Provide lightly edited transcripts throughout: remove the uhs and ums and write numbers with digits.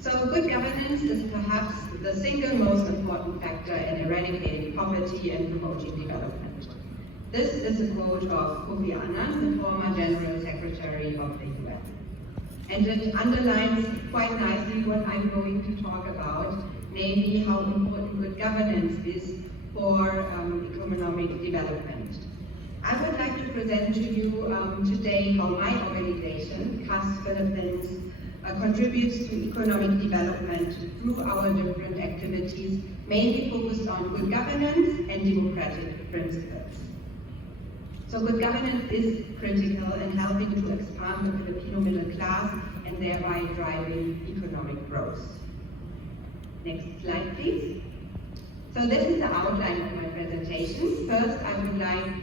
So good governance is perhaps the single most important factor in eradicating poverty and promoting development. This is a quote of Kofi Annan, the former General Secretary of the UN. And it underlines quite nicely what I'm going to talk about, namely how important good governance is for economic development. I would like to present to you today how my organization, CAS Philippines, contributes to economic development through our different activities, mainly focused on good governance and democratic principles. So good governance is critical in helping to expand the Filipino middle class and thereby driving economic growth. Next slide, please. So this is the outline of my presentation. First, I would like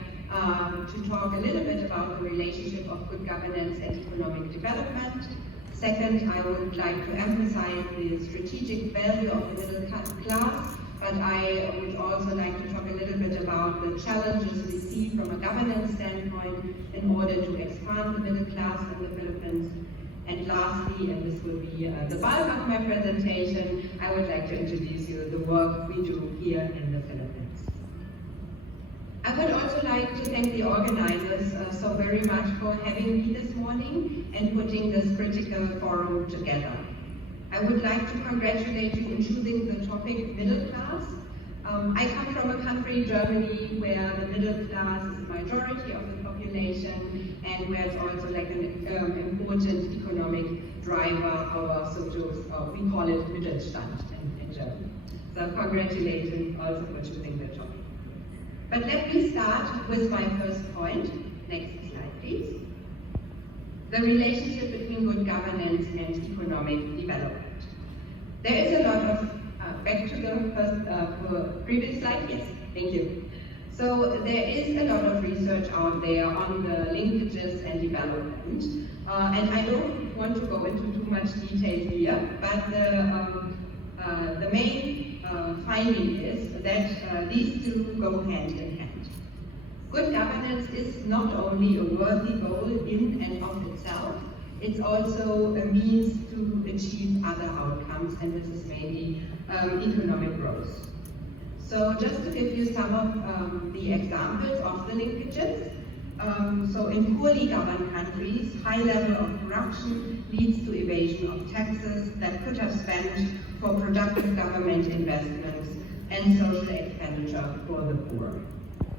to talk a little bit about the relationship of good governance and economic development. Second, I would like to emphasize the strategic value of the middle class, but I would also like to talk a little bit about the challenges we see from a governance standpoint in order to expand the middle class in the Philippines. And lastly, and this will be the bulk of my presentation, I would like to introduce you to the work we do here in the Philippines. I would also like to thank the organizers so very much for having me this morning and putting this critical forum together. I would like to congratulate you in choosing the topic middle class. I come from a country, Germany, where the middle class is the majority of the population and where it's also like an important economic driver, we call it Mittelstand in German. So congratulations also for choosing the topic. But let me start with my first point. Next slide, please. The relationship between good governance and economic development. There is a lot of, back to the previous slide, yes, thank you. So there is a lot of research out there on the linkages and development. And I don't want to go into too much detail here, but the main finding is that these two go hand in hand. Good governance is not only a worthy goal in and of itself, it's also a means to achieve other outcomes, and this is mainly economic growth. So just to give you some of the examples of the linkages, so in poorly governed countries, high level of corruption leads to evasion of taxes that could have spent for productive government investments and social expenditure for the poor.